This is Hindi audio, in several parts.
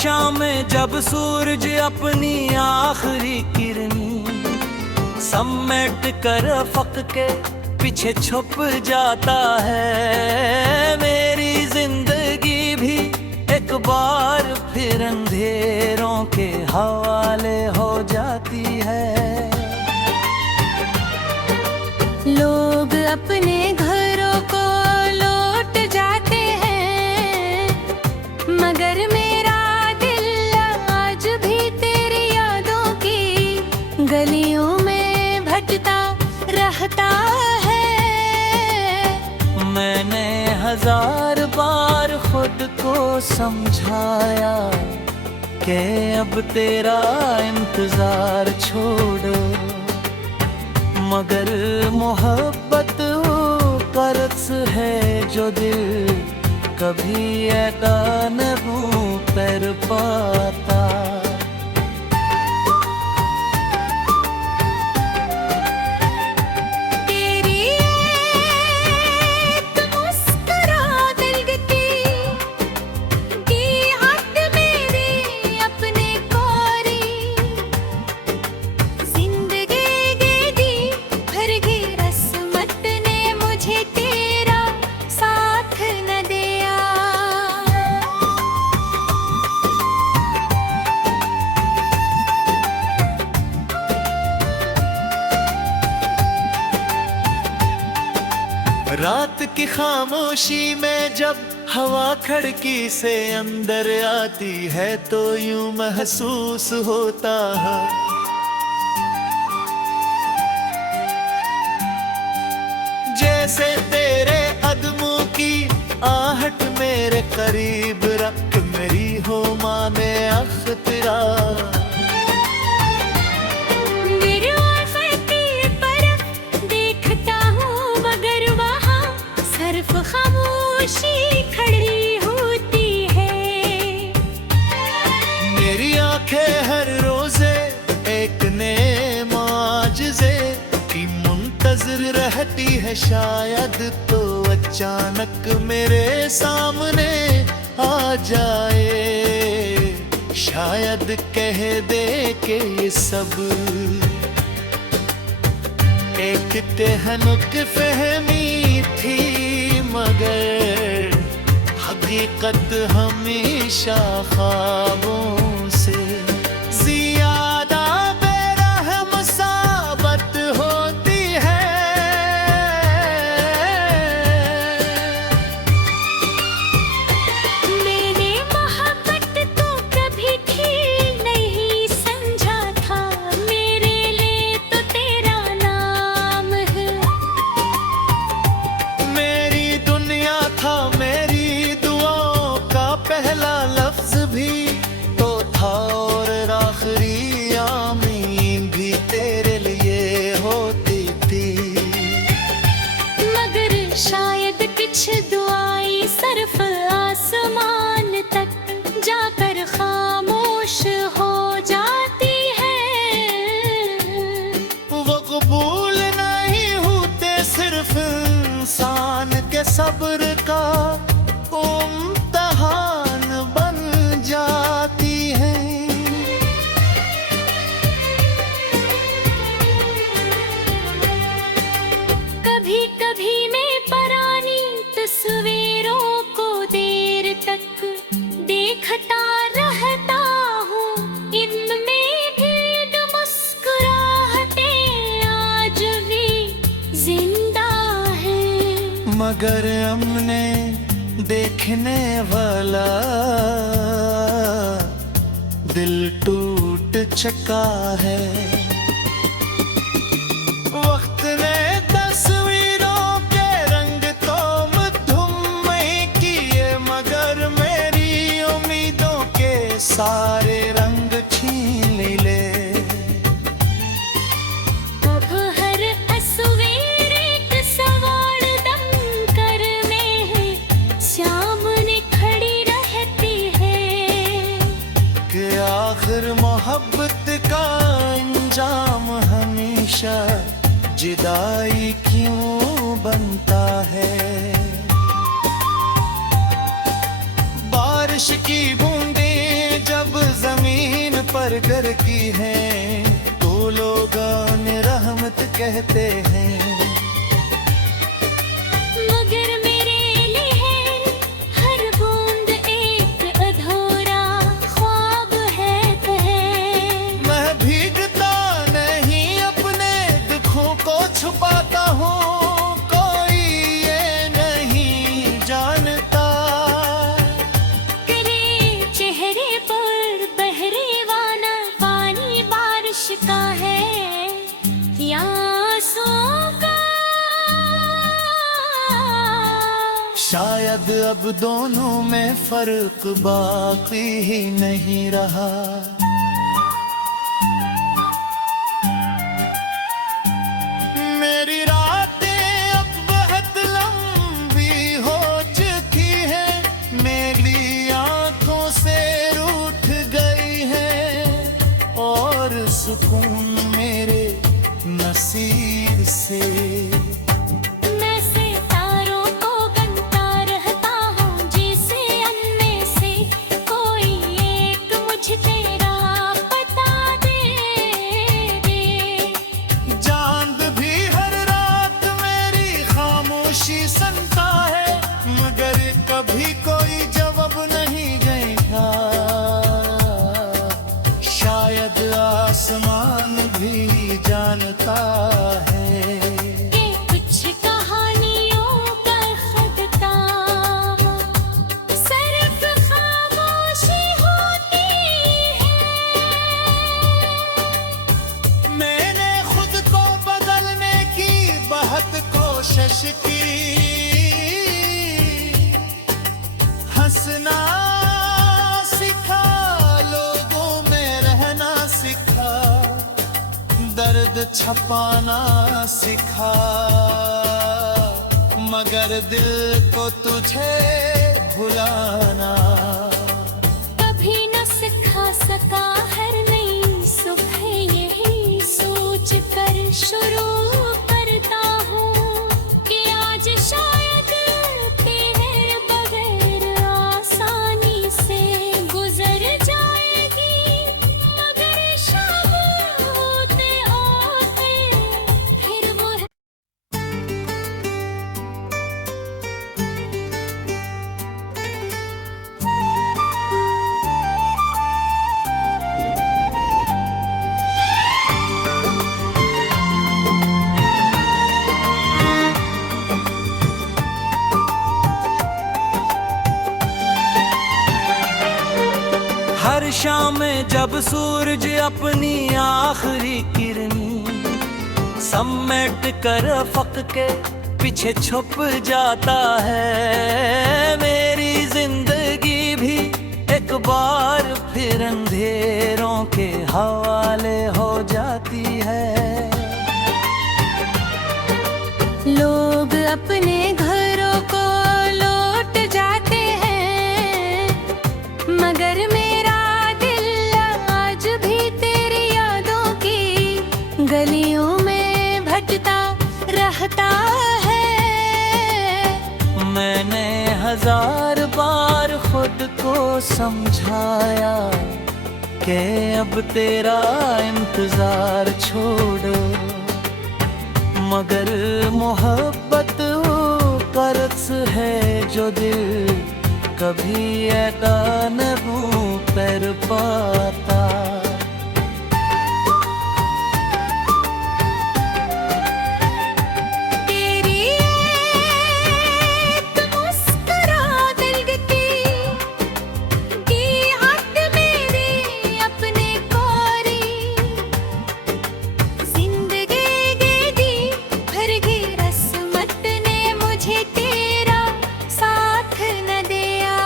शाम में जब सूरज अपनी आखिरी किरण समेट कर फक के पीछे छुप जाता है, मेरी जिंदगी भी एक बार फिर अंधेरों के हवाले हो जाती है। लोग अपने घरों को लौट जाते हैं, मगर मेरा दिल आज भी तेरी यादों की गलियों में भटकता रहता है। मैंने 1000 बार खुद को समझाया कि अब तेरा इंतजार छोड़ो, मगर मोहब्बत कर्ज है जो दिल कभी अदा नहीं कर पाता। रात की खामोशी में जब हवा खिड़की से अंदर आती है तो यूं महसूस होता है जैसे तेरे कदमों की आहट मेरे करीब रख मेरी हो माने अख्तरा। खामोशी खड़ी होती है, मेरी आंखें हर रोजे एक नए माजज़े की मुंतज़िर रहती है, शायद तो अचानक मेरे सामने आ जाए, शायद कह दे कि ये सब एक तहनुक फहमी थी, मगर हकीकत हमेशा ख्वाबों से ज़्यादा बेरहम साबित होती है। मैंने मोहब्बत तो कभी ठीक नहीं समझा था, मेरे लिए तो तेरा नाम है। मेरी दुनिया था, मेरी दुआओं का पहला लफ्ज भी तो था और आखिरी आमीन भी तेरे लिए होती थी, मगर शायद कुछ दुआएं सिर्फ आसमान तक जाकर खामोश हो जाती है। वो कबूल नहीं होते सिर्फ इंसान के सब्र का इम्तिहान बन जाती है। कभी कभी मैं पुरानी तस्वीरों को देर तक देखता रहता हूँ, इनमें भी मुस्कुराहटें आज भी जिंदा हैं, मगर हमने देखने वाला दिल टूट चुका है। वक्त ने तस्वीरों के रंग तो मधुमय किए, मगर मेरी उम्मीदों के सारे रंग छीन ले। अब हर तस्वीर एक सवाल दम कर में सामने खड़ी रहती है, कि आखिर मोहब्बत का अंजाम हमेशा जुदाई क्यों बनता है। बारिश की बूंदें पर गर की है तो लोग ने रहमत कहते हैं। मगर मेरे लिए हर बूंद एक अधूरा ख्वाब है कहे। मैं भीगता नहीं अपने दुखों को छुपाता हूँ, कोई ये नहीं जानता। करे चेहरे पर बहरेवाना पानी बारिश का है या आंसुओं का। शायद अब दोनों में फर्क बाकी ही नहीं रहा। मेरी रातें अब बहुत लंबी हो चुकी है, मेरी आंखों से रूठ गई है और सुकून मेरे नसीब से। मैं सितारों को गनता रहता हूँ जिसे अनने से कोई एक मुझे तेरा पता दे। चांद भी हर रात मेरी खामोशी सुनता है, मगर कभी कोई जवाब नहीं देता। शायद आसमान भी जानता है ये कुछ कहानियों का ख़त्म सिर्फ खामोशी होती है। मैंने खुद को बदलने की बहुत कोशिश की, हंसना सीखा, लोगों में रहना सीखा, दर्द छपाना सीखा, मगर दिल को तुझे भुलाना कभी न सिखा सका। हर नई सुबह यही सोच कर शुरू करता हूँ कि आज शायद तेरे बगैर आसानी से गुजर जाएगी। मगर शाम होते होते फिर वो हर शाम में जब सूरज अपनी आखिरी किरण समेट कर फक के पीछे छुप जाता है, मेरी जिंदगी भी एक बार फिर अंधेरों के हवाले हो जाती है। लोग अपने घरों को लौट जाते हैं, मगर मेरा दिल आज भी तेरी यादों की गलियों में भटकता रहता है। मैंने हजार बार खुद को समझाया कि अब तेरा इंतजार छोड़ो, मगर मोहब्बत वो कर्ज है जो दिल कभी अदा न कर पाता। तेरी एक मुस्कुराहट की हद मेरे अपने कोरी जिंदगी दी भर गई रस्मत ने मुझे तेरा साथ न दिया।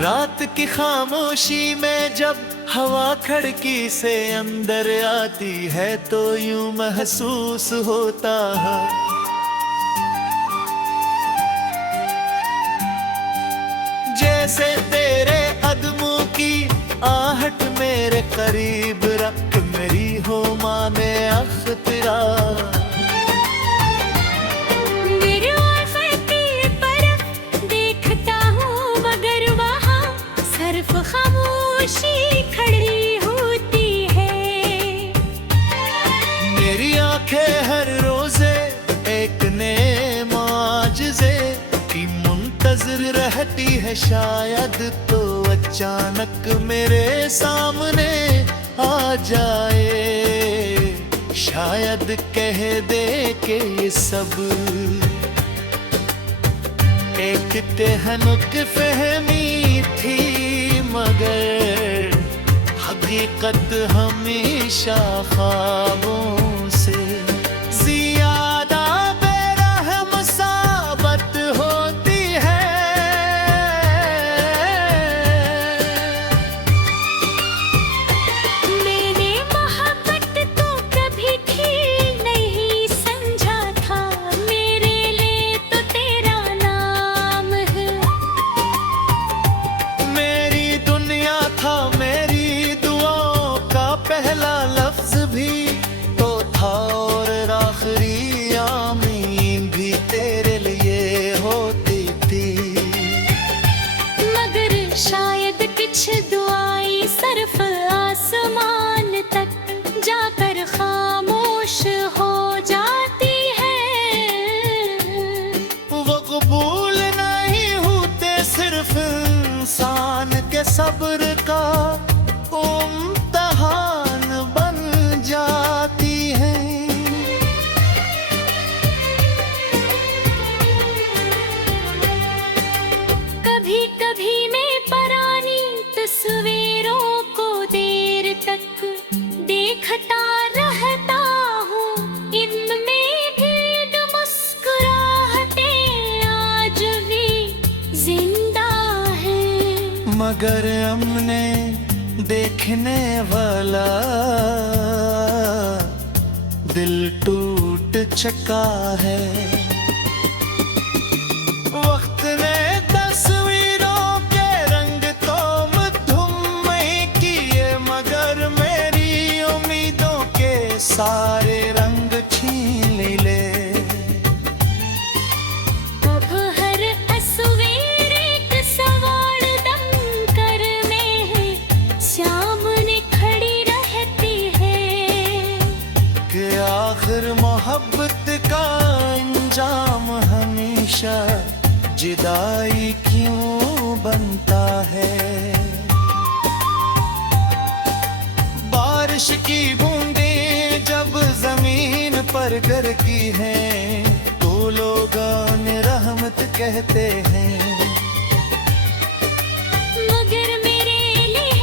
रात की खामोशी में जब हवा खिड़की से अंदर आती है तो यूं महसूस होता है जैसे तेरे कदमों की आहट मेरे करीब रख मेरी हो माने अख्तियार। मुंतज़िर रहती है शायद तो अचानक मेरे सामने आ जाए। शायद कह दे कि ये सब एक तेहनुक फहमी थी, मगर हकीकत हमेशा ख्वाबों से ज़्यादा बेरहम साबित होती है। मैंने मोहब्बत तो कभी थी नहीं समझा था, मेरे लिए तो तेरा नाम है। मेरी दुनिया था, मेरी दुआओं का पहला लफ्ज भी तो था, और आखिरी आमीन भी तेरे लिए होती थी। मगर शायद कुछ दुआएं सिर्फ आसमान तक जाकर खामोश हो जाती है। वो कबूल नहीं होते सिर्फ इंसान के सब्र का इम्तिहान बन जाती है। कभी कभी मैं पुरानी तस्वीरों को देर तक देखता रहता हूँ, इनमें भी मुस्कुराहटें आज भी जिंदा है। मगर हमने देखने वाला दिल टूट चुका है। वक्त ने तस्वीरों के रंग तो मधुमय किए, मगर मेरी उम्मीदों के सारे रंग छीन ले। अब हर तस्वीर एक सवाल दम कर में है, सामने खड़ी रहती है कि आखिर मोहब्बत का अंजाम हमेशा जुदाई क्यों बनता है। बारिश की बूंदें जब जमीन पर गिरती हैं तो लोग उन्हें रहमत कहते हैं। मगर मेरे लिए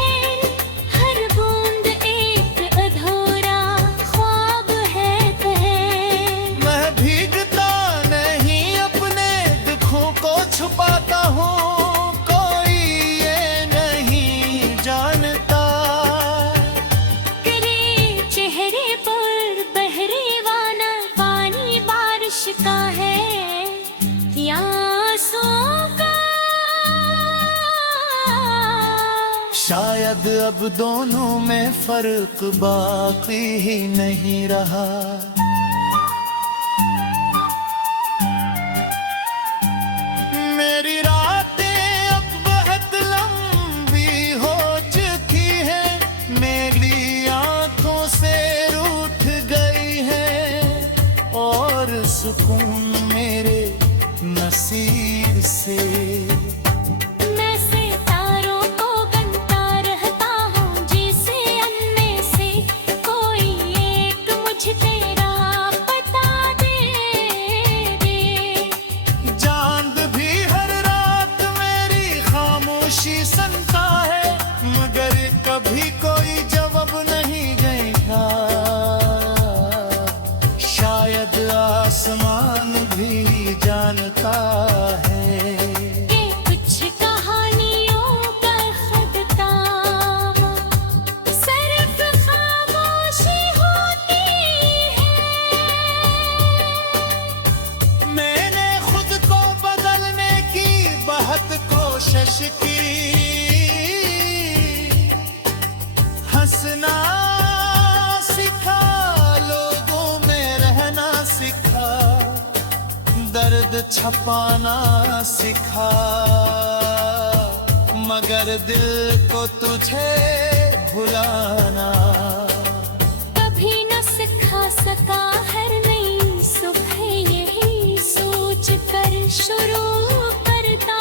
हर बूंद एक अधूरा ख्वाब है। मैं भीगता नहीं अपने दुखों को छुपाता हूँ, कोई ये नहीं जानता। तेरे चेहरे पर बहरेवाना पानी बारिश का है या आंसुओं का। शायद अब दोनों में फर्क बाकी ही नहीं रहा। मेरी रातें अब बहुत लंबी हो चुकी है, मेरी आंखों से रूठ गई है, और सुकून मेरे नसीब से। मैं सितारों को गनता रहता हूँ, जिसे उनमें से कोई एक मुझे तेरा बता दे। चांद भी हर रात मेरी खामोशी सुनता है, मगर कभी कोई जवाब नहीं देगा। शायद आसमान भी जानता है कि कुछ कहानियों का ख़त्म सिर्फ खामोशी होती है। मैंने खुद को बदलने की बहुत कोशिश की, हंसना सिखा, लोगों में रहना सिखा, दर्द छपाना सिखा, मगर दिल को तुझे भुलाना कभी न सिखा सका। हर नई सुबह यही सोच कर शुरू करता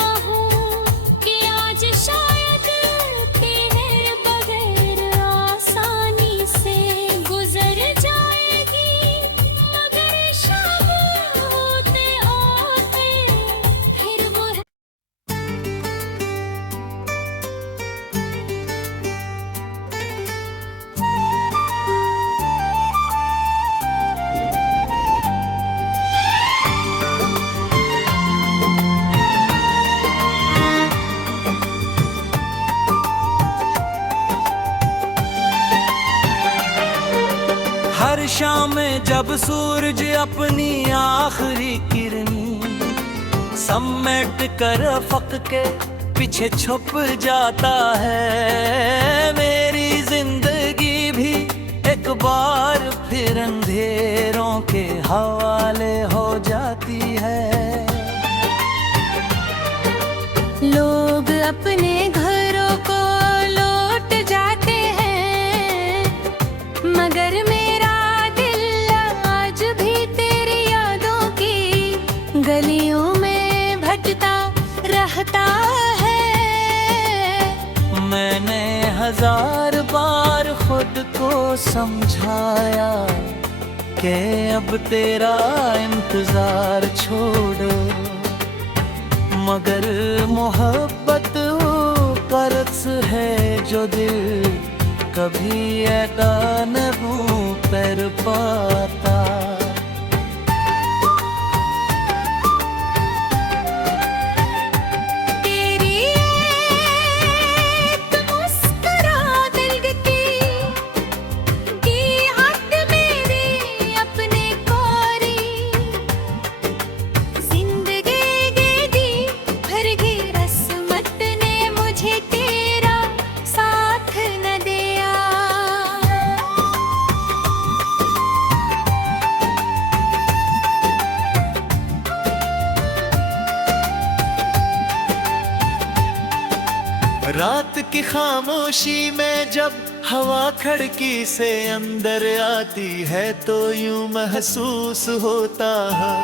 शाम में जब सूरज अपनी आखिरी किरनी समेट कर फक के पीछे छुप जाता है, मेरी जिंदगी भी एक बार फिर अंधेरों के हवाले हो जाती है। लोग अपने घरों को लौट जाते हैं, मगर मेरा दिल आज भी तेरी यादों की गलियों में भटकता रहता है। मैंने 1000 बार खुद को समझाया कि अब तेरा इंतजार छोड़ो, मगर मोहब्बत कर्ज है जो दिल कभी अदा न कर पाता। तेरी एक मुस्कुराहट की हद मेरे अपने कोरी, जिंदगी दी भर गई रस्मत ने मुझे तेरा साथ न दिया। रात की खामोशी में जब हवा खिड़की से अंदर आती है तो यूं महसूस होता है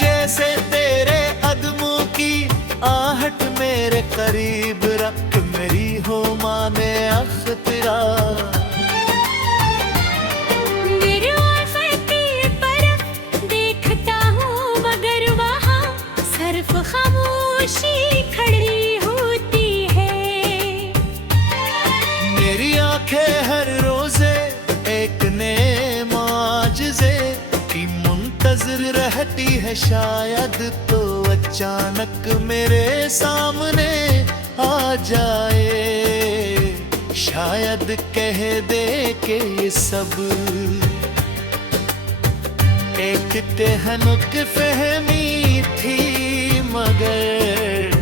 जैसे तेरे कदमों की आहट मेरे करीब रख मेरी हो माने अख्तरा। खामोशी खड़ी होती है, मेरी आंखें हर रोजे एक नए माजज़े की मुंतज़िर रहती है, शायद तो अचानक मेरे सामने आ जाए, शायद कह दे कि ये सब एक तेहनुक फहमी थी, मगर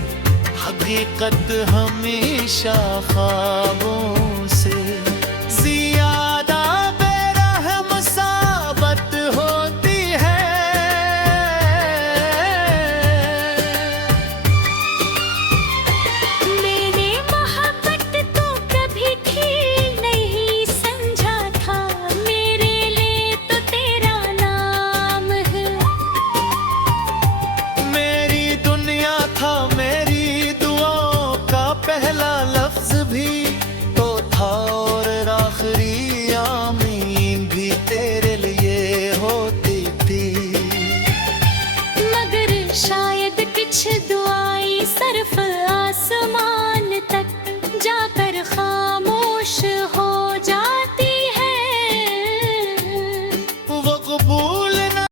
हकीकत हमेशा ख्वाबों से